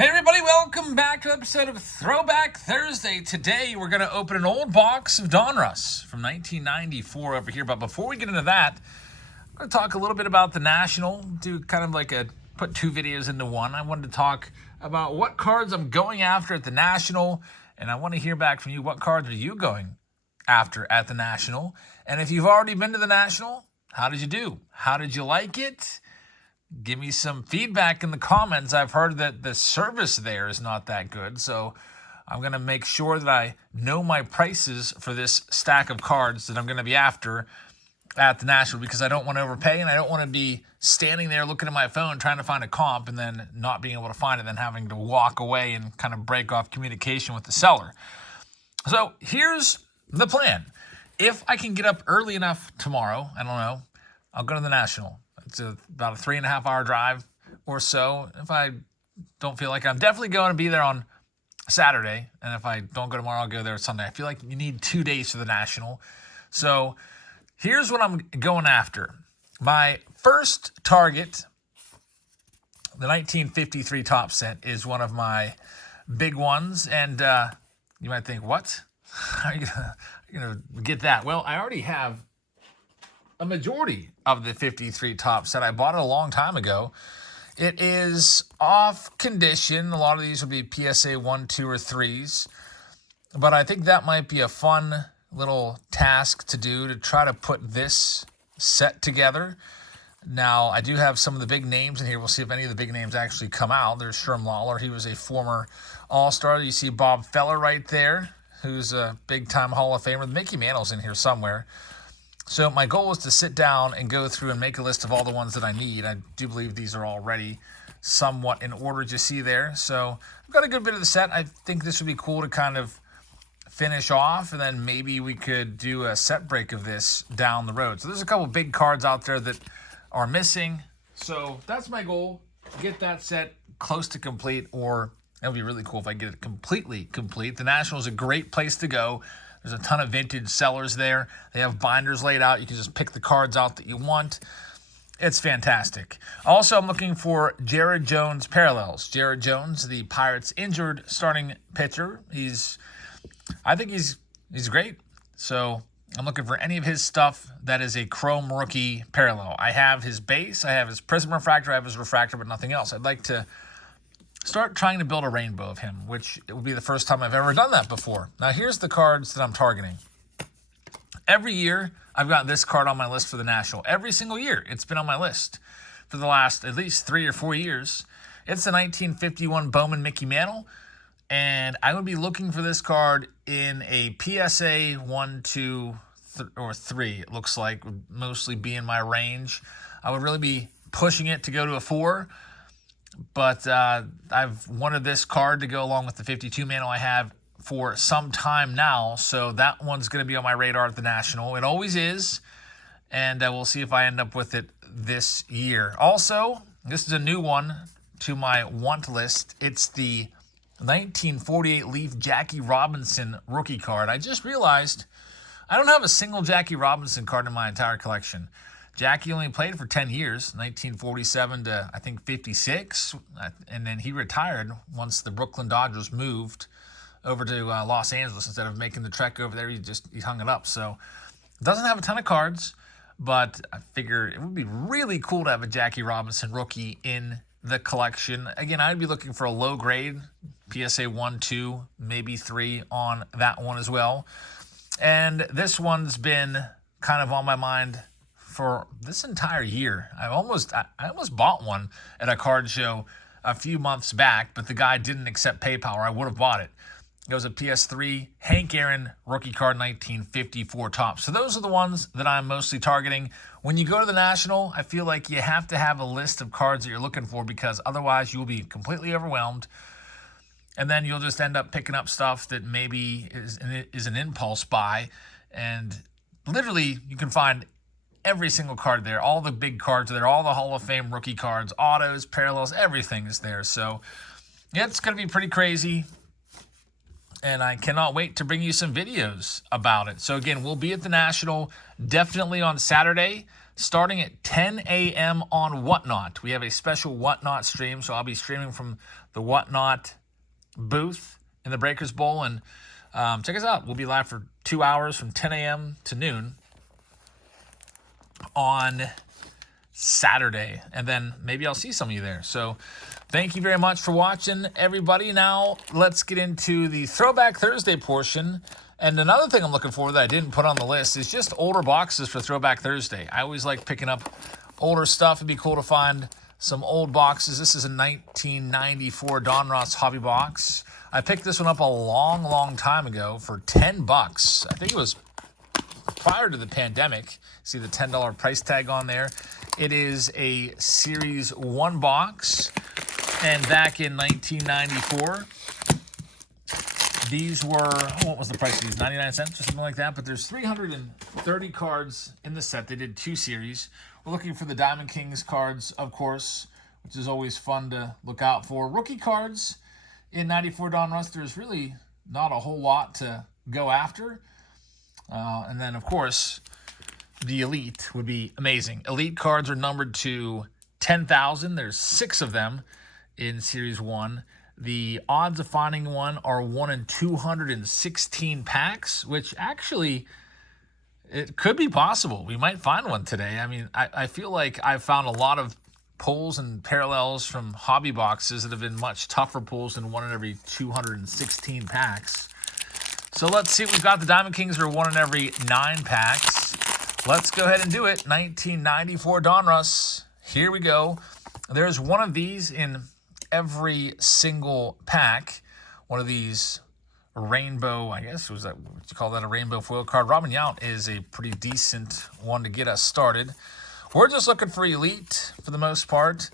Hey everybody, welcome back to an episode of Throwback Thursday. Today we're going to open an old box of Donruss from 1994 over here. But before we get into that, I'm going to talk a little bit about the National, do kind of like put two videos into one. I wanted to talk about what cards I'm going after at the National, and I want to hear back from you. What cards are you going after at the National? And if you've already been to the National, how did you do? How did you like it? Give me some feedback in the comments. I've heard that the service there is not that good, so I'm going to make sure that I know my prices for this stack of cards that I'm going to be after at the National, because I don't want to overpay and I don't want to be standing there looking at my phone trying to find a comp and then not being able to find it, then having to walk away and kind of break off communication with the seller. So here's the plan. If I can get up early enough tomorrow, I don't know, I'll go to the National. It's about a 3.5 hour drive or so. If I don't feel like I'm definitely going to be there on Saturday, and if I don't go tomorrow, I'll go there Sunday. I feel like you need 2 days for the National. So here's what I'm going after. My first target, the 1953 top set, is one of my big ones. And you might think, what? How are you going to get that? Well, I already have a majority of the 53 top set. I bought it a long time ago. It is off condition. A lot of these will be PSA 1, 2, or 3s. But I think that might be a fun little task to do, to try to put this set together. Now, I do have some of the big names in here. We'll see if any of the big names actually come out. There's Sherm Lawler. He was a former All-Star. You see Bob Feller right there, who's a big-time Hall of Famer. Mickey Mantle's in here somewhere. So my goal is to sit down and go through and make a list of all the ones that I need. I do believe these are already somewhat in order, as you see there. So I've got a good bit of the set. I think this would be cool to kind of finish off, and then maybe we could do a set break of this down the road. So there's a couple big cards out there that are missing. So that's my goal, get that set close to complete, or it would be really cool if I get it completely complete. The National is a great place to go. There's a ton of vintage sellers there. They have binders laid out. You can just pick the cards out that you want. It's fantastic. Also, I'm looking for Jared Jones parallels. Jared Jones, the Pirates' injured starting pitcher. I think he's great. So I'm looking for any of his stuff that is a chrome rookie parallel. I have his base, I have his prism refractor, I have his refractor, but nothing else. I'd like to start trying to build a rainbow of him, which it will be the first time I've ever done that before. Now, here's the cards that I'm targeting. Every year, I've got this card on my list for the National. Every single year, it's been on my list for the last at least 3 or 4 years. It's the 1951 Bowman Mickey Mantle, and I would be looking for this card in a PSA 1, 2, or 3. It looks like would mostly be in my range. I would really be pushing it to go to a 4. But I've wanted this card to go along with the 52 mantle I have for some time now, so that one's going to be on my radar at the National. It always is, and we'll see if I end up with it this year. Also, this is a new one to my want list. It's the 1948 Leaf Jackie Robinson rookie card. I just realized I don't have a single Jackie Robinson card in my entire collection. Jackie only played for 10 years, 1947 to, I think, 56, and then he retired once the Brooklyn Dodgers moved over to Los Angeles. Instead of making the trek over there, he hung it up. So doesn't have a ton of cards, but I figure it would be really cool to have a Jackie Robinson rookie in the collection. Again, I'd be looking for a low grade, PSA 1, 2, maybe 3 on that one as well. And this one's been kind of on my mind for this entire year. I almost bought one at a card show a few months back, but the guy didn't accept PayPal, or I would have bought it. It was a PS3 Hank Aaron rookie card, 1954 top. So those are the ones that I'm mostly targeting. When you go to the National, I feel like you have to have a list of cards that you're looking for, because otherwise you'll be completely overwhelmed. And then you'll just end up picking up stuff that maybe is an impulse buy. And literally, you can find every single card there. All the big cards are there. All the Hall of Fame rookie cards, autos, parallels, everything is there. So, yeah, it's going to be pretty crazy. And I cannot wait to bring you some videos about it. So, again, we'll be at the National definitely on Saturday. starting at 10 a.m. on Whatnot. We have a special Whatnot stream, so I'll be streaming from the Whatnot booth in the Breakers Bowl. And check us out. We'll be live for 2 hours from 10 a.m. to noon on Saturday. And then maybe I'll see some of you there. So thank you very much for watching, everybody. Now let's get into the Throwback Thursday portion. And another thing I'm looking for that I didn't put on the list is just older boxes for Throwback Thursday. I always like picking up older stuff. It'd be cool to find some old boxes. This is a 1994 Donruss hobby box. I picked this one up a long time ago for $10. I think it was prior to the pandemic. See the $10 price tag on there. It is a Series 1 box. And back in 1994, these were, what was the price of these? 99 cents or something like that. But there's 330 cards in the set. They did 2 series. We're looking for the Diamond Kings cards, of course, which is always fun to look out for. Rookie cards in 94 Donruss, there's really not a whole lot to go after. And then, of course, the Elite would be amazing. Elite cards are numbered to 10,000. There's 6 of them in Series 1. The odds of finding one are 1 in 216 packs, which actually, it could be possible. We might find one today. I mean, I feel like I've found a lot of pulls and parallels from hobby boxes that have been much tougher pulls than 1 in every 216 packs. So let's see if we've got. The Diamond Kings are 1 in every 9 packs. Let's go ahead and do it. 1994 Donruss. Here we go. There's one of these in every single pack. One of these rainbow, I guess, was that, what you call that, a rainbow foil card. Robin Yount is a pretty decent one to get us started. We're just looking for Elite for the most part.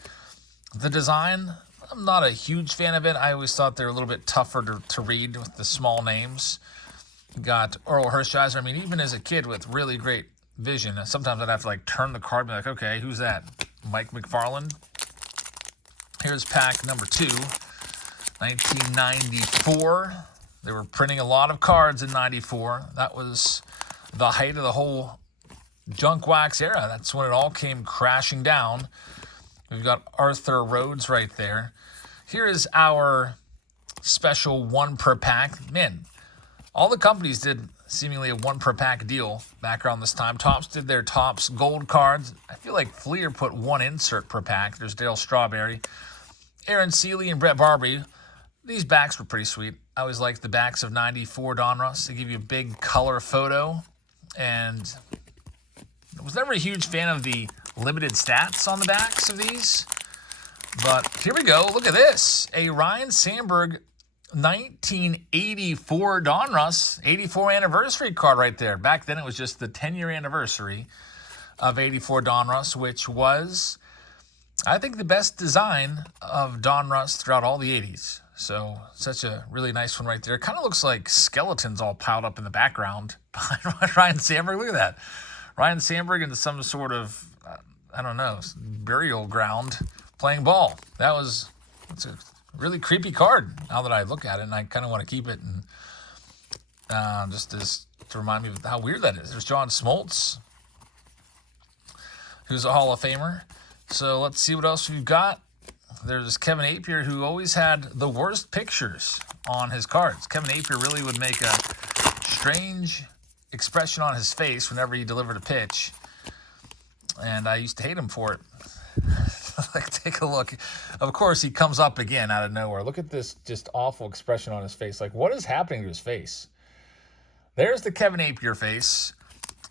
The design, I'm not a huge fan of it. I always thought they're a little bit tougher to read with the small names. You got Earl Hershiser. I mean, even as a kid with really great vision, sometimes I'd have to like turn the card and be like, okay, who's that? Mike McFarland. Here's pack number 2, 1994. They were printing a lot of cards in 94. That was the height of the whole junk wax era. That's when it all came crashing down. We've got Arthur Rhodes right there. Here is our special 1 per pack. Man, all the companies did seemingly a 1 per pack deal back around this time. Topps did their Topps gold cards. I feel like Fleer put 1 insert per pack. There's Dale Strawberry, Aaron Seeley, and Brett Barbary. These backs were pretty sweet. I always liked the backs of 94 Donruss. They give you a big color photo. And I was never a huge fan of the limited stats on the backs of these. But here we go. Look at this. A Ryan Sandberg 1984 Donruss 84 anniversary card right there. Back then it was just the 10-year anniversary of 84 Donruss, which was, I think, the best design of Donruss throughout all the 80s. So such a really nice one right there. It kind of looks like skeletons all piled up in the background behind Ryan Sandberg. Look at that. Ryan Sandberg into some sort of, I don't know, burial ground playing ball. That's a really creepy card now that I look at it, and I kind of want to keep it and just to remind me of how weird that is. There's John Smoltz, who's a Hall of Famer. So let's see what else we've got. There's Kevin Apier, who always had the worst pictures on his cards. Kevin Apier really would make a strange expression on his face whenever he delivered a pitch, and I used to hate him for it. Like, take a look. Of course, he comes up again out of nowhere. Look at this just awful expression on his face. Like, what is happening to his face? There's the Kevin Apier face,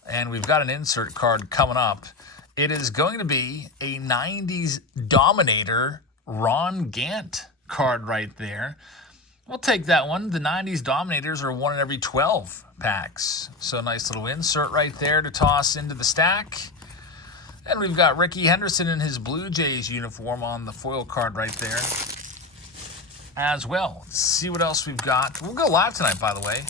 and we've got an insert card coming up. It is going to be a 90s Dominator Ron Gant card right there. We'll take that one. The 90s Dominators are 1 in every 12 packs. So nice little insert right there to toss into the stack. And we've got Ricky Henderson in his Blue Jays uniform on the foil card right there as well. Let's see what else we've got. We'll go live tonight, by the way.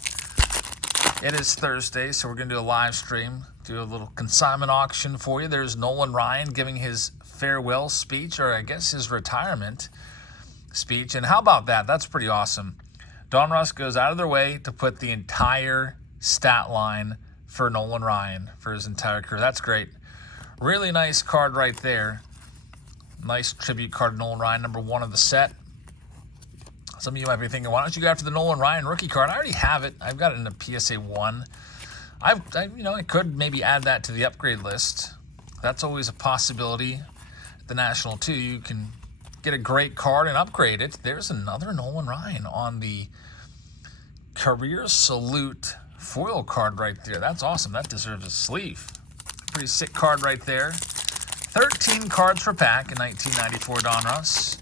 It is Thursday, so we're going to do a live stream, do a little consignment auction for you. There's Nolan Ryan giving his farewell speech, or I guess his retirement speech. And how about that? That's pretty awesome. Donruss goes out of their way to put the entire stat line for Nolan Ryan for his entire career. That's great. Really nice card right there. Nice tribute card, Nolan Ryan, number 1 of the set. Some of you might be thinking, why don't you go after the Nolan Ryan rookie card? I already have it. I've got it in a PSA 1. I could maybe add that to the upgrade list. That's always a possibility at the National too. You can get a great card and upgrade it. There's another Nolan Ryan on the Career Salute foil card right there. That's awesome. That deserves a sleeve. Pretty sick card right there. 13 cards per pack in 1994 Donruss.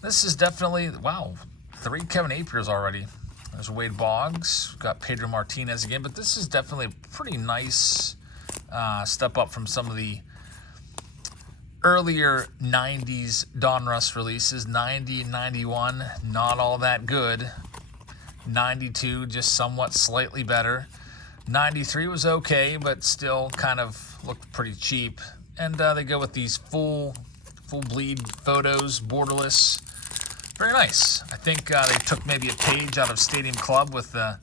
This is definitely, wow, 3 Kevin Apiers already. There's Wade Boggs. We've got Pedro Martinez again, but this is definitely a pretty nice step up from some of the earlier 90s Donruss releases. 90 and 91, not all that good. 92, just somewhat slightly better. 93 was okay, but still kind of looked pretty cheap. And they go with these full bleed photos, borderless. Very nice. I think they took maybe a page out of Stadium Club with the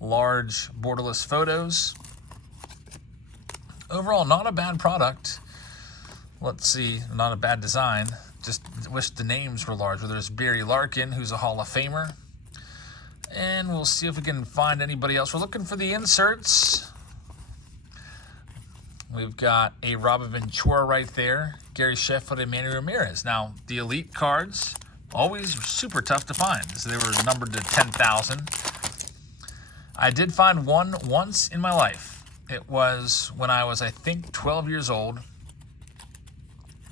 large borderless photos. Overall, not a bad product. Let's see, not a bad design. Just wish the names were larger. There's Barry Larkin, who's a Hall of Famer. And we'll see if we can find anybody else. We're looking for the inserts. We've got a Robert Ventura right there. Gary Sheffield and Manny Ramirez. Now, the elite cards, always super tough to find. So they were numbered to 10,000. I did find one once in my life. It was when I was, I think, 12 years old.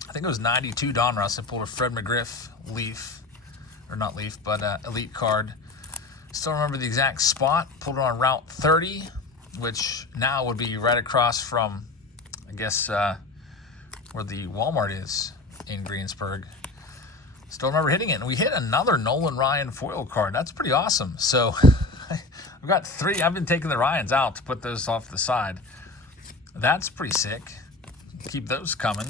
I think it was 92 Donruss. I pulled a Fred McGriff Leaf. Or not Leaf, but elite card. Still remember the exact spot. Pulled it on Route 30, which now would be right across from, I guess, where the Walmart is in Greensburg. Still remember hitting it. And we hit another Nolan Ryan foil card. That's pretty awesome. So I've got 3. I've been taking the Ryans out to put those off the side. That's pretty sick. Keep those coming.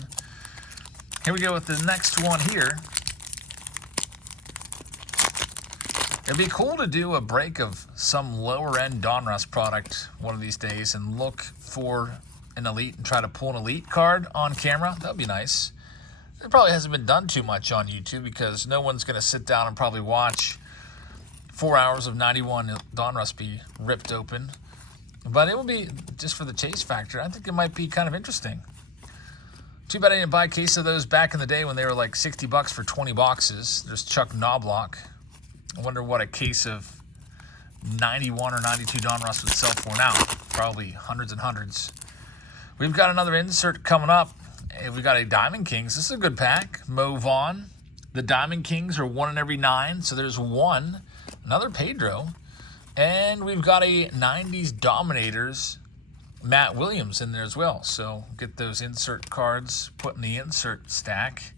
Here we go with the next one here. It'd be cool to do a break of some lower-end Donruss product one of these days and look for an elite and try to pull an elite card on camera. That would be nice. It probably hasn't been done too much on YouTube because no one's going to sit down and probably watch 4 hours of 91 Donruss be ripped open. But it will be, just for the chase factor, I think it might be kind of interesting. Too bad I didn't buy a case of those back in the day when they were like $60 for 20 boxes. There's Chuck Knobloch. I wonder what a case of 91 or 92 Donruss would sell for now. Probably hundreds and hundreds. We've got another insert coming up. We've got a Diamond Kings. This is a good pack. Mo Vaughn. The Diamond Kings are 1 in every 9. So there's 1. Another Pedro. And we've got a 90s Dominators Matt Williams in there as well. So get those insert cards put in the insert stack.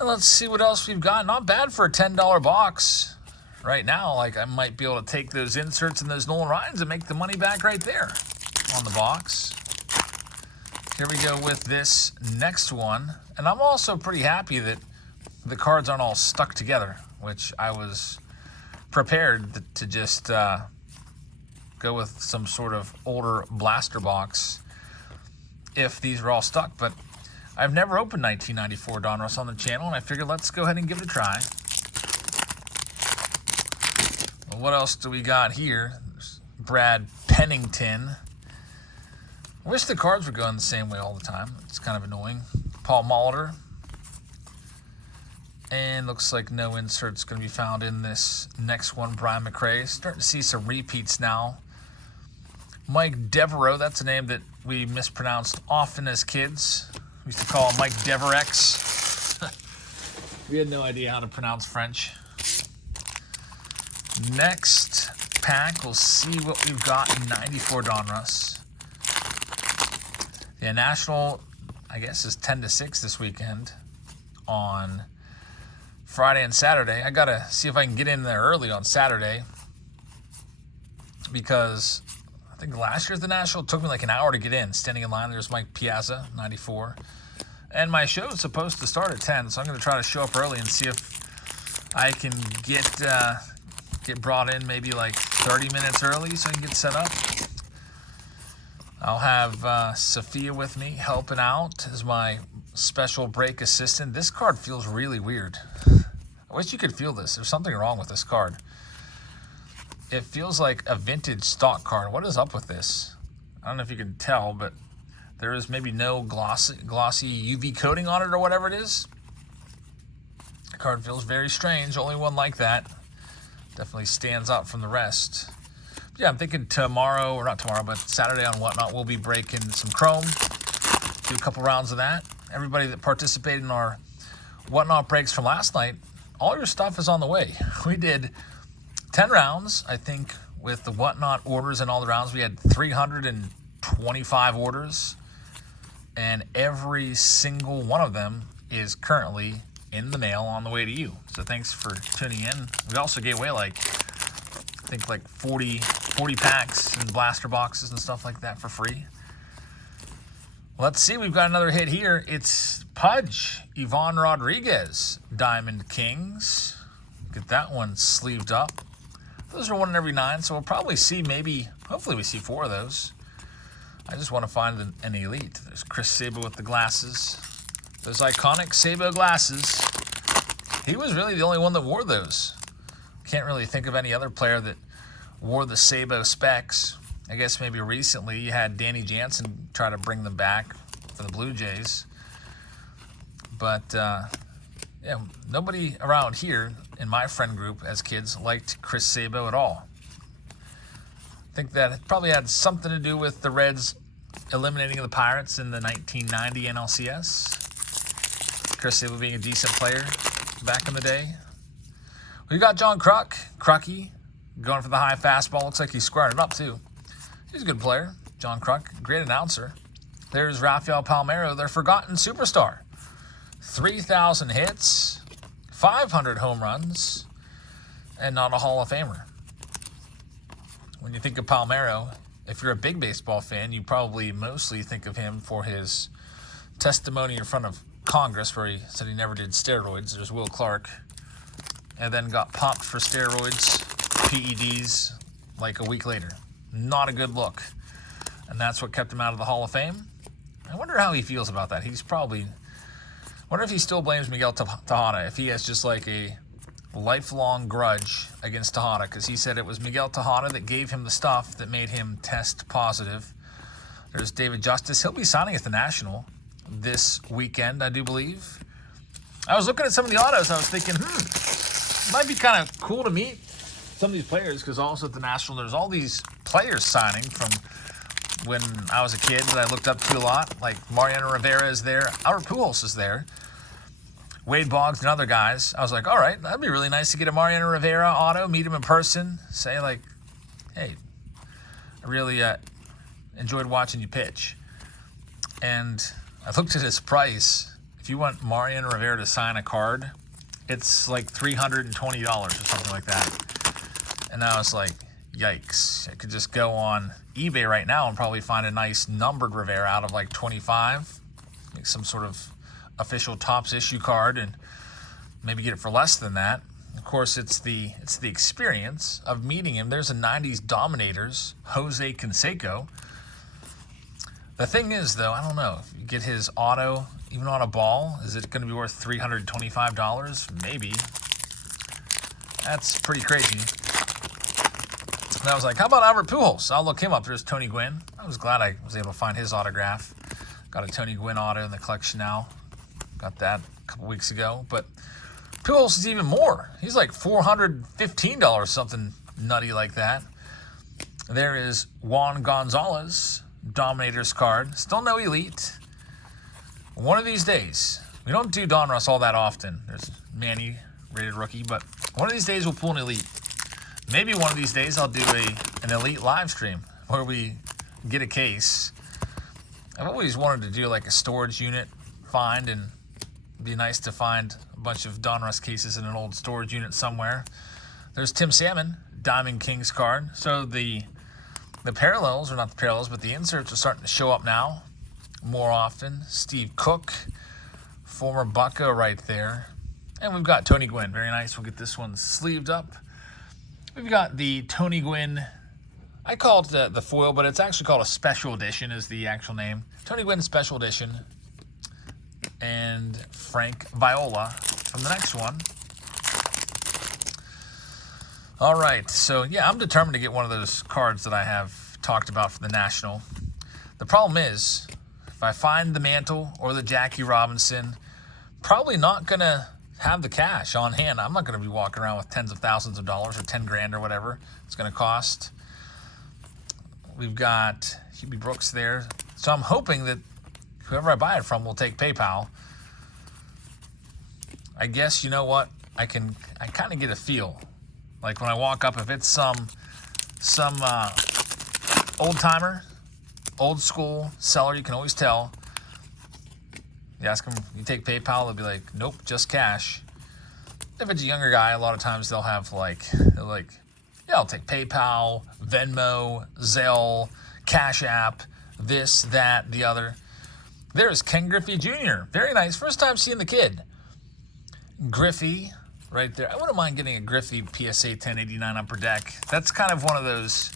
And let's see what else we've got. Not bad for a $10 box right now. Like, I might be able to take those inserts and those Nolan Ryans and make the money back right there on the box. Here we go with this next one. And I'm also pretty happy that the cards aren't all stuck together, which I was prepared to just go with some sort of older blaster box if these were all stuck. But I've never opened 1994 Donruss on the channel, and I figured let's go ahead and give it a try. Well, what else do we got here? There's Brad Pennington. I wish the cards were going the same way all the time. It's kind of annoying. Paul Molitor. And looks like no insert's going to be found in this next one. Brian McRae. Starting to see some repeats now. Mike Devereaux, that's a name that we mispronounced often as kids. We used to call him Mike Deverex. We had no idea how to pronounce French. Next pack, we'll see what we've got in 94 Donruss. Yeah, National, I guess, is 10 to 6 this weekend on Friday and Saturday. I got to see if I can get in there early on Saturday because I think last year at the National, it took me like an hour to get in. Standing in line, there's Mike Piazza, 94. And my show is supposed to start at 10, so I'm going to try to show up early and see if I can get brought in maybe like 30 minutes early so I can get set up. I'll have Sophia with me helping out as my special break assistant. This card feels really weird. I wish you could feel this. There's something wrong with this card. It feels like a vintage stock card. What is up with this? I don't know if you can tell, but there is maybe no glossy UV coating on it or whatever it is. The card feels very strange. Only one like that. Definitely stands out from the rest. Yeah, I'm thinking tomorrow, or not tomorrow, but Saturday on Whatnot, we'll be breaking some Chrome. Do a couple rounds of that. Everybody that participated in our Whatnot breaks from last night, all your stuff is on the way. We did 10 rounds, I think, with the Whatnot orders and all the rounds. We had 325 orders, and every single one of them is currently in the mail on the way to you. So thanks for tuning in. We also gave away I think 40 packs and blaster boxes and stuff like that for free. Let's see, we've got another hit here. It's Pudge, Ivan Rodriguez, Diamond Kings. Get that one sleeved up. Those are 1 in every 9, so we'll probably see hopefully we see 4 of those. I just want to find an elite. There's Chris Sabo with the glasses. Those iconic Sabo glasses. He was really the only one that wore those. Can't really think of any other player that wore the Sabo specs. I guess maybe recently you had Danny Jansen try to bring them back for the Blue Jays. But, yeah, nobody around here in my friend group as kids liked Chris Sabo at all. I think that probably had something to do with the Reds eliminating the Pirates in the 1990 NLCS. Chris Sabo being a decent player back in the day. We got John Crucky, going for the high fastball. Looks like he's squaring it up, too. He's a good player. John Kruk, great announcer. There's Rafael Palmeiro, their forgotten superstar. 3,000 hits, 500 home runs, and not a Hall of Famer. When you think of Palmeiro, if you're a big baseball fan, you probably mostly think of him for his testimony in front of Congress where he said he never did steroids. There's Will Clark. And then got popped for steroids, PEDs, like a week later. Not a good look. And that's what kept him out of the Hall of Fame. I wonder how he feels about that. Wonder if he still blames Miguel Tejada, if he has just like a lifelong grudge against Tejada, because he said it was Miguel Tejada that gave him the stuff that made him test positive. There's David Justice. He'll be signing at the National this weekend, I do believe. I was looking at some of the autos. I was thinking, might be kind of cool to meet some of these players, because also at the National, there's all these players signing from when I was a kid that I looked up to a lot. Like Mariano Rivera is there. Albert Pujols is there. Wade Boggs and other guys. I was like, all right, that'd be really nice to get a Mariano Rivera auto, meet him in person, say like, hey, I really enjoyed watching you pitch. And I looked at his price. If you want Mariano Rivera to sign a card, it's like $320 or something like that. And I was like, yikes. I could just go on eBay right now and probably find a nice numbered Rivera out of like 25, make some sort of official Topps issue card, and maybe get it for less than that. Of course, it's the experience of meeting him. There's a 90s Dominators, Jose Canseco. The thing is, though, I don't know. If you get his auto, even on a ball, is it going to be worth $325? Maybe. That's pretty crazy. And I was like, how about Albert Pujols? I'll look him up. There's Tony Gwynn. I was glad I was able to find his autograph. Got a Tony Gwynn auto in the collection now. Got that a couple weeks ago. But Pujols is even more. He's like $415, something nutty like that. There is Juan Gonzalez, Dominators card. Still no elite. One of these days, we don't do Donruss all that often. There's Manny, rated rookie, but one of these days we'll pull an elite. Maybe one of these days I'll do an elite live stream where we get a case. I've always wanted to do like a storage unit find, and it'd be nice to find a bunch of Donruss cases in an old storage unit somewhere. There's Tim Salmon, Diamond Kings card. So the parallels, or not the parallels, but the inserts are starting to show up now more often. Steve Cook, former Bucko right there. And we've got Tony Gwynn. Very nice. We'll get this one sleeved up. We've got the Tony Gwynn I call it the foil, but it's actually called a special edition is the actual name. Tony Gwynn Special Edition. And Frank Viola from the next one. All right, so yeah, I'm determined to get one of those cards that I have talked about for the National. The problem is, if I find the Mantle or the Jackie Robinson, probably not going to have the cash on hand. I'm not going to be walking around with tens of thousands of dollars or 10 grand or whatever it's going to cost. We've got Hubie Brooks there. So I'm hoping that whoever I buy it from will take PayPal. I guess, you know what? I kind of get a feel. Like when I walk up, if it's some old-timer, old-school seller, you can always tell. You ask them, you take PayPal, they'll be like, nope, just cash. If it's a younger guy, a lot of times they'll have yeah, I'll take PayPal, Venmo, Zelle, Cash App, this, that, the other. There's Ken Griffey Jr. Very nice. First time seeing the kid. Griffey, right there. I wouldn't mind getting a Griffey PSA 1089 Upper Deck. That's kind of one of those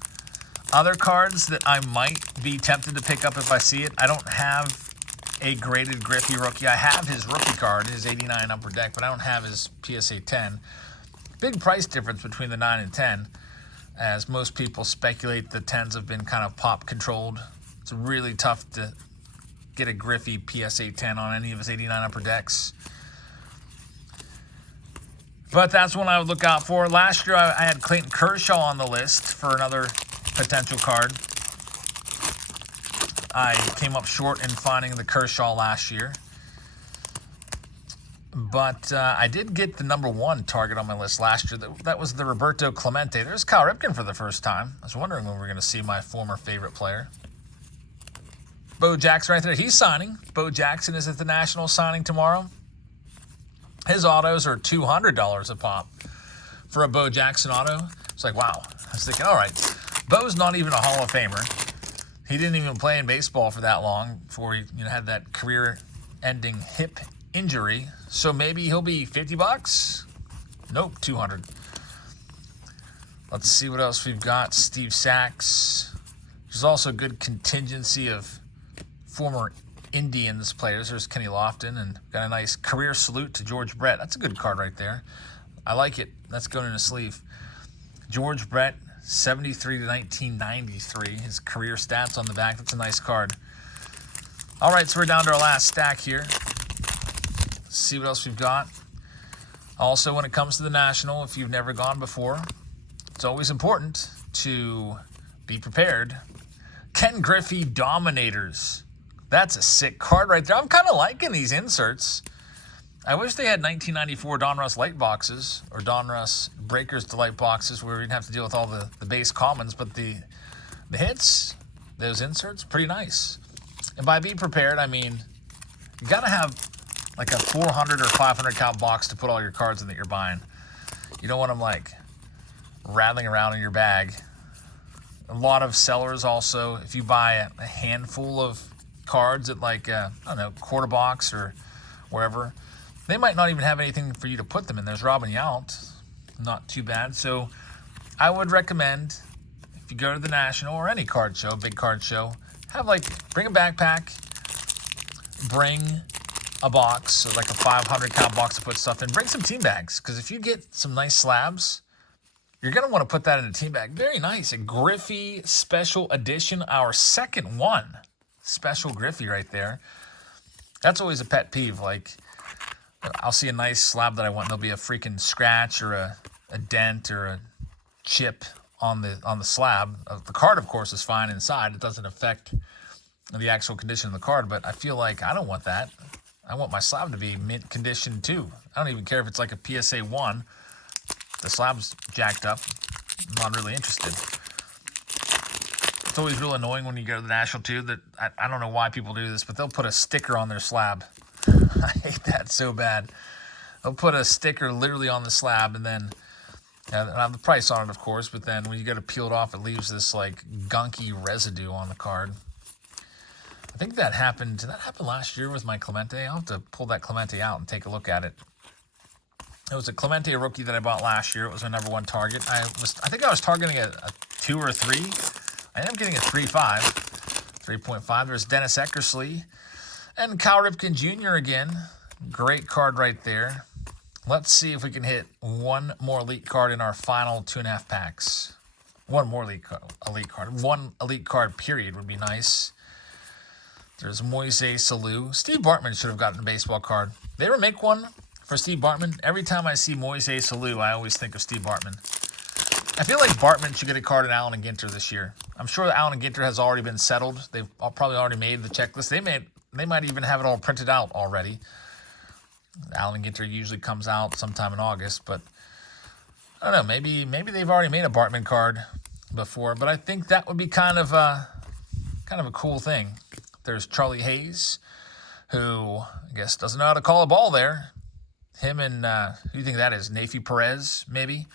other cards that I might be tempted to pick up if I see it. I don't have a graded Griffey rookie. I have his rookie card, his 89 Upper Deck, but I don't have his PSA 10. Big price difference between the 9 and 10, as most people speculate the 10s have been kind of pop controlled. It's really tough to get a Griffey PSA 10 on any of his 89 Upper Decks. But that's one I would look out for. Last year, I had Clayton Kershaw on the list for another potential card. I came up short in finding the Kershaw last year. But I did get the number one target on my list last year. That was the Roberto Clemente. There's Kyle Ripken for the first time. I was wondering when we were going to see my former favorite player. Bo Jackson right there. He's signing. Bo Jackson is at the National signing tomorrow. His autos are $200 a pop for a Bo Jackson auto. It's like, wow. I was thinking, all right, Bo's not even a Hall of Famer. He didn't even play in baseball for that long before he had that career-ending hip injury. So maybe he'll be $50? Nope, $200. Let's see what else we've got. Steve Sachs. There's also a good contingency of former Indians players. There's Kenny Lofton, and got a nice career salute to George Brett. That's a good card right there. I like it. That's going in a sleeve. George Brett, 73 to 1993. His career stats on the back. That's a nice card. All right, so we're down to our last stack here. Let's see what else we've got. Also, when it comes to the National, if you've never gone before, it's always important to be prepared. Ken Griffey Dominators. That's a sick card right there. I'm kind of liking these inserts. I wish they had 1994 Donruss light boxes or Donruss Breakers Delight boxes where we didn't have to deal with all the base commons, but the hits, those inserts, pretty nice. And by be prepared, I mean, you got to have like a 400 or 500 count box to put all your cards in that you're buying. You don't want them like rattling around in your bag. A lot of sellers also, if you buy a handful of cards at like, I don't know, quarter box or wherever, they might not even have anything for you to put them in. There's Robin Yount, not too bad. So I would recommend, if you go to the National or any card show, big card show, bring a backpack, bring a box, or like a 500 count box to put stuff in. Bring some team bags, because if you get some nice slabs, you're going to want to put that in a team bag. Very nice. A Griffey Special Edition, our second one. Special Griffey right there. That's always a pet peeve. Like, I'll see a nice slab that I want, and there'll be a freaking scratch or a dent or a chip on the slab. The card, of course, is fine inside. It doesn't affect the actual condition of the card, but I feel like I don't want that. I want my slab to be mint condition too. I don't even care if it's like a PSA 1. The slab's jacked up. I'm not really interested. It's always real annoying when you go to the National too that I don't know why people do this, but they'll put a sticker on their slab. I hate that so bad. They'll put a sticker literally on the slab, and then have the price on it, of course, but then when you go to peel it off, it leaves this like gunky residue on the card. I think that happened. Did that happen last year with my Clemente? I'll have to pull that Clemente out and take a look at it. It was a Clemente rookie that I bought last year. It was my number one target. I think I was targeting a 2 or 3 I am getting a 3.5. 3.5. There's Dennis Eckersley. And Cal Ripken Jr. again. Great card right there. Let's see if we can hit one more elite card in our final 2.5 packs. One more elite card. One elite card, period, would be nice. There's Moise Salou. Steve Bartman should have gotten a baseball card. They ever make one for Steve Bartman? Every time I see Moise Salou, I always think of Steve Bartman. I feel like Bartman should get a card in Allen and Ginter this year. I'm sure that Allen and Ginter has already been settled. They've probably already made the checklist. They might even have it all printed out already. Allen and Ginter usually comes out sometime in August, but I don't know. Maybe they've already made a Bartman card before, but I think that would be kind of a cool thing. There's Charlie Hayes, who I guess doesn't know how to call a ball there. Him and who do you think that is? Nafi Perez, maybe.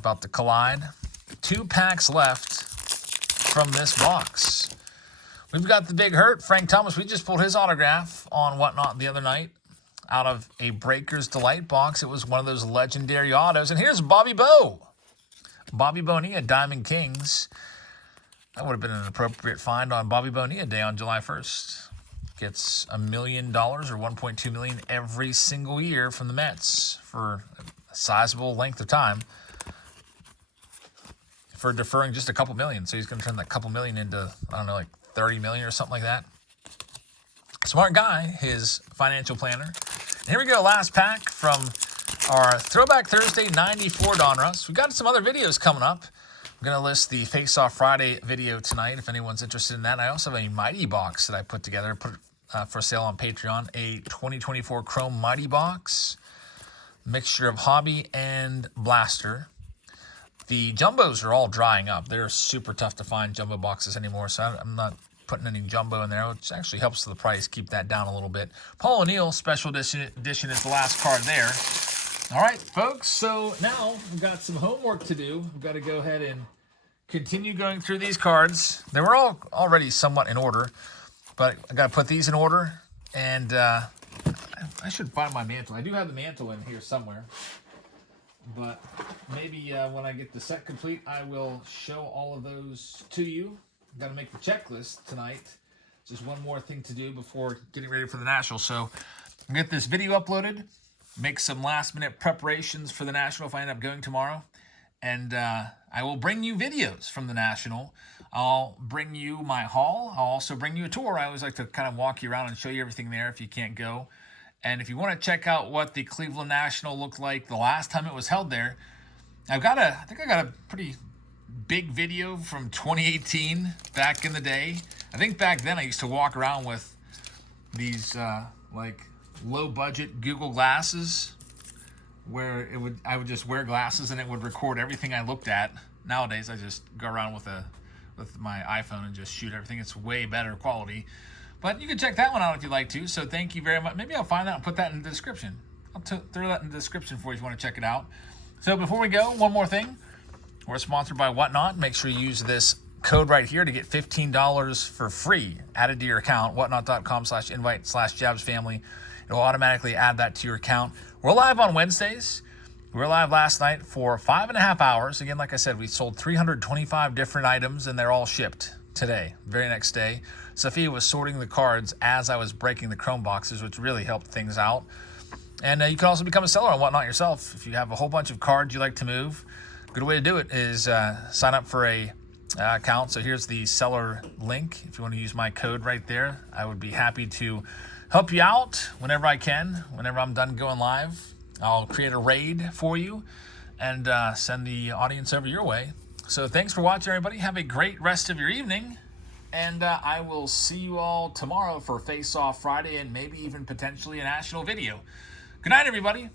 About to collide. 2 packs left from this box. We've got the big hurt, Frank Thomas. We just pulled his autograph on Whatnot the other night out of a Breaker's Delight box. It was one of those legendary autos. And here's Bobby Bo. Bobby Bonilla, Diamond Kings. That would have been an appropriate find on Bobby Bonilla Day on July 1st. Gets $1 million or $1.2 million every single year from the Mets for a sizable length of time. For deferring just a couple million. So he's going to turn that couple million into, I don't know, like 30 million or something like that. Smart guy, his financial planner. And here we go, last pack from our Throwback Thursday 94 Donruss. We've got some other videos coming up. I'm going to list the Face Off Friday video tonight if anyone's interested in that. I also have a Mighty box that I put together, for sale on Patreon. A 2024 Chrome Mighty box. Mixture of Hobby and Blaster. The jumbos are all drying up. They're super tough to find jumbo boxes anymore, so I'm not putting any jumbo in there, which actually helps the price, keep that down a little bit. Paul O'Neill Special Edition is the last card there. All right, folks, so now we've got some homework to do. We've got to go ahead and continue going through these cards. They were all already somewhat in order, but I got to put these in order, and I should find my mantle. I do have the mantle in here somewhere. But maybe when I get the set complete, I will show all of those to you. Got to make the checklist tonight. Just one more thing to do before getting ready for the National. So I'll get this video uploaded, make some last-minute preparations for the National if I end up going tomorrow. And I will bring you videos from the National. I'll bring you my haul. I'll also bring you a tour. I always like to kind of walk you around and show you everything there if you can't go. And if you want to check out what the Cleveland National looked like the last time it was held there, I think I got a pretty big video from 2018 back in the day. I think back then I used to walk around with these like low budget Google glasses where I would just wear glasses and it would record everything I looked at. Nowadays I just go around with my iPhone and just shoot everything. It's way better quality. But you can check that one out if you'd like to. So thank you very much. Maybe I'll find that and put that in the description. I'll throw that in the description for you if you want to check it out. So before we go, one more thing. We're sponsored by Whatnot. Make sure you use this code right here to get $15 for free added to your account. Whatnot.com/invite/JabsFamily. It will automatically add that to your account. We're live on Wednesdays. We were live last night for 5.5 hours. Again, like I said, we sold 325 different items, and they're all shipped today, very next day. Sophia was sorting the cards as I was breaking the Chrome boxes, which really helped things out. And you can also become a seller on Whatnot yourself. If you have a whole bunch of cards you like to move, a good way to do it is sign up for a account. So here's the seller link. If you want to use my code right there, I would be happy to help you out whenever I can. Whenever I'm done going live, I'll create a raid for you and send the audience over your way. So thanks for watching, everybody. Have a great rest of your evening. And I will see you all tomorrow for Face Off Friday and maybe even potentially a National video. Good night, everybody.